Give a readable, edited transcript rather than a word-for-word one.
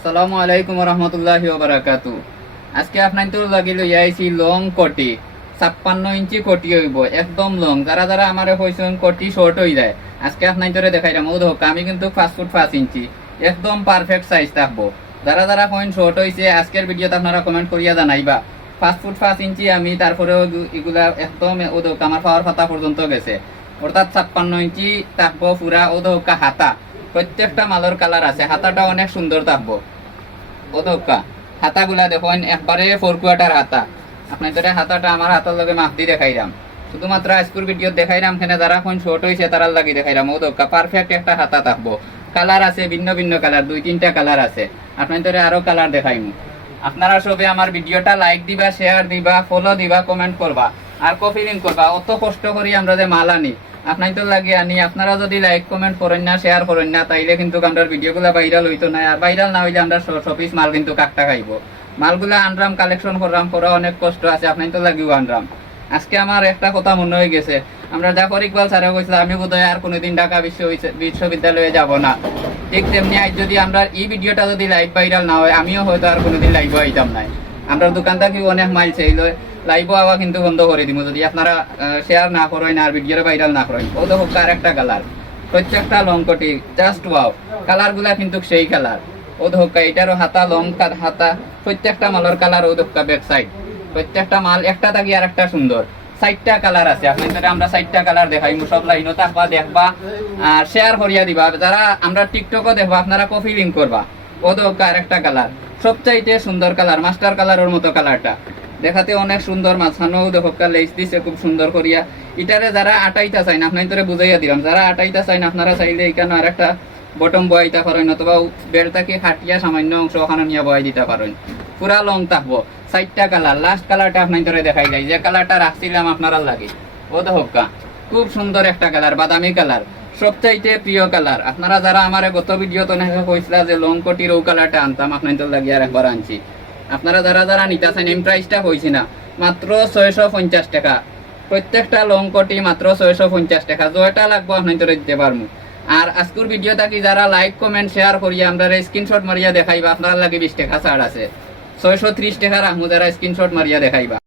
আসসালামু আলাইকুম রহমতুল্লাহি ওবারাকাতু। আজকে আপনার তো লাগি লই আইছি লং কোটি 56 ইঞ্চি কোটি হইব, একদম লং। যারা যারা আমারে কইছেন কোটি শর্ট হই যায়, আজকে আপনার তোরে দেখাইলাম। ও দেখো আমি কিন্তু 5 ফুট 5 ইঞ্চি, একদম পারফেক্ট সাইজ থাকবো। যারা যারা কইন শর্ট হইছে আজকের ভিডিওতে আপনারা কমেন্ট করিয়া জানাইবা। 5 ফুট 5 ইঞ্চি আমি, তারপরেও এগুলা একদম ও দেখো আমার পাওয়ার পাতা পর্যন্ত গেছে, অর্থাৎ 56 ইঞ্চি থাকবো পুরা। ও দেখো হাতা, প্রত্যেকটা মালের কালার আছে, হাতাটা অনেক সুন্দর থাকবো। ও দোকা হাতাগুলা দেখুন একবারে 4 কোয়ার্টার হাতা। আপনাদের হাতাটা আমার হাতার লগে মাপ দিয়ে দেখাইলাম, শুধুমাত্র আজকের ভিডিও দেখাইলাম। এখানে যারা কোন শর্ট হয়েছে তারা লাগি দেখাইলাম। ও দোকা পারফেক্ট একটা হাতা থাকবো। কালার আছে ভিন্ন ভিন্ন কালার, 2-3টা কালার আছে। আপনাদের আরো কালার দেখাইমু। আপনারা সবে আমার ভিডিওটা লাইক দিবা, শেয়ার দিবা, ফলো দিবা, কমেন্ট করবা আর কপি লিঙ্ক করবা। অত কষ্ট করি আমরা যে মাল আনি আপনার তো লাগে আনি। আপনারা যদি লাইক কমেন্ট করেন না, শেয়ার করেন না, তাইলে কিন্তু আমরা ভিডিওগুলো ভাইরাল হইতো না। আর ভাইরাল না হইলে আমরা শপিস মাল কিন্তু কাকটা খাইবো। মালগুলা আনরাম, কালেকশন করলাম, করা অনেক কষ্ট আছে। আপনার তো লাগিও আনরাম। আজকে আমার একটা কথা মনে হয়ে গেছে, আমরা জাফর ইকবাল স্যারে কইছিল আমি বোধহয় আর কোনোদিন ঢাকা বিশ্ববিদ্যালয়ে যাব না। ঠিক তেমনি আজ যদি আমরা এই ভিডিওটা যদি লাইভ ভাইরাল না হয়, আমিও হয়তো আর কোনোদিন লাইভ হইতাম না। আমরা দোকানটা কি অনেক মাইল চাইল, লাইভ আওয়া কিন্তু বন্ধ করে দিব যদি আপনারা শেয়ার না করেন আর ভিডিওটা ভাইরাল না করেন। ও দেখো কার একটা কালার, প্রত্যেকটা লং কোটি জাস্ট ওয়াও। কালার গুলা কিন্তু সেই কালার। ও ধোকা এটারও হাতা লং হাতা, প্রত্যেকটা মালের কালার। ও ধোকা ব্যাক সাইড, প্রত্যেকটা মাল একটা থাকি আর একটা সুন্দর। 4টা কালার আছে। আপনাদের আমরা 4টা কালার দেখাই, সব লাইনও থাকবা, দেখবা আর শেয়ার করিয়া দিবা। যারা আমরা টিকটকও দেখবা আপনারা কপি লিঙ্ক করবা। ও ধোকা আর একটা কালার, সবচাইতে সুন্দর কালার, মাস্টার কালারের মতো কালারটা দেখাতে অনেক সুন্দর। মাঝখানেও দেখো লেস দিছে খুব সুন্দর করিয়া। এটারে যারা আটাইতা চাইন আপনার তোরে বুঝাইয়া দিলাম। যারা আটাইতা চাইন আপনারা চাইলে এখানে আর একটা বটম বয়াইতে পারেন, অথবা বেলটাকে হাটিয়া সামান্য অংশ ওখানে নিয়ে বয়াই দিতে পারেন। পুরা লং থাকবো। 4টা কালার, লাস্ট কালারটা আপনার তোরে দেখাই যায়, যে কালারটা রাখছিলাম আপনারা লাগে। ও দেখো খুব সুন্দর একটা কালার, বাদামি কালার, সবচাইতে প্রিয় কালার। আপনারা যারা আমার গত ভিডিও তো কইছিল যে লং কোটির ও কালারটা আনতাম, আপনার লাগে আর একবার আনছি। আপনারা যারা যারা নিতে চান, এম প্রাইসটা হয়েছি না, মাত্র 650 টাকা। প্রত্যেকটা লং কোটি মাত্র 650 টাকা। জয়টা লাগবো আপনার তোরে দিতে পারবো। আর আজকের ভিডিওটা কি যারা লাইক কমেন্ট শেয়ার করিয়া আমরা স্ক্রিনশট মারিয়া দেখাইবা, আপনার লাগে 20 টাকা ছাড় আছে। 630 টাকা রাখবো যারা স্ক্রিনশট মারিয়া দেখাইবা।